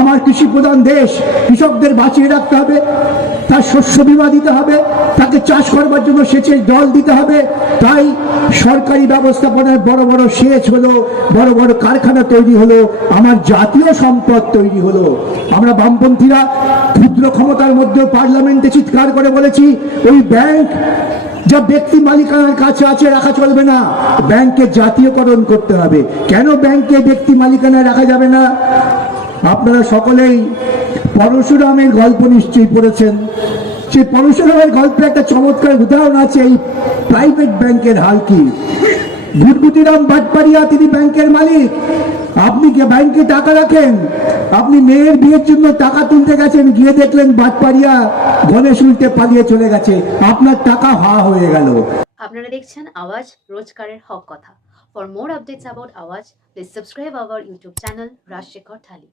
আমার কৃষি প্রধান দেশ, কৃষকদের বাঁচিয়ে রাখতে হবে, তার শস্য বীমা দিতে হবে, তাকে চাষ করবার জন্য সেচের জল দিতে হবে। তাই সরকারি ব্যবস্থাপনায় বড় বড় সেচ হলো, বড় বড় কারখানা তৈরি হলো, আমার জাতীয় সম্পদ তৈরি হলো। আমরা বামপন্থীরা ক্ষুদ্র ক্ষমতার মধ্যেও পার্লামেন্টে চিৎকার করে বলেছি, ওই ব্যাংক যা ব্যক্তি মালিকানার কাছে আছে রাখা চলবে না, ব্যাংকে জাতীয়করণ করতে হবে। কেন ব্যাংকে ব্যক্তি মালিকানায় রাখা যাবে না? আপনারা সকলেই পরশুরামের গল্প নিশ্চয়ই পড়েছেন। সেই পরশুরামের গল্পে একটা চমৎকার উদাহরণ আছে এই প্রাইভেট ব্যাংকের হাল কি। ভুটভুতিরাম বাটপাড়িয়া তিনি ব্যাংকের মালিক। আপনি ব্যাংকে টাকা রাখেন, আপনি মেয়ের বিয়ের জন্য টাকা তুলতে গেছেন, গিয়ে দেখলেন বাটপাড়িয়া গণেশ উল্টে পালিয়ে চলে গেছে, আপনার টাকা হা হয়ে গেল। আপনারা দেখছেন আওয়াজ, রোজকারের হক কথা। For more updates about Awaaz, please subscribe our YouTube channel Rajshekhar thali.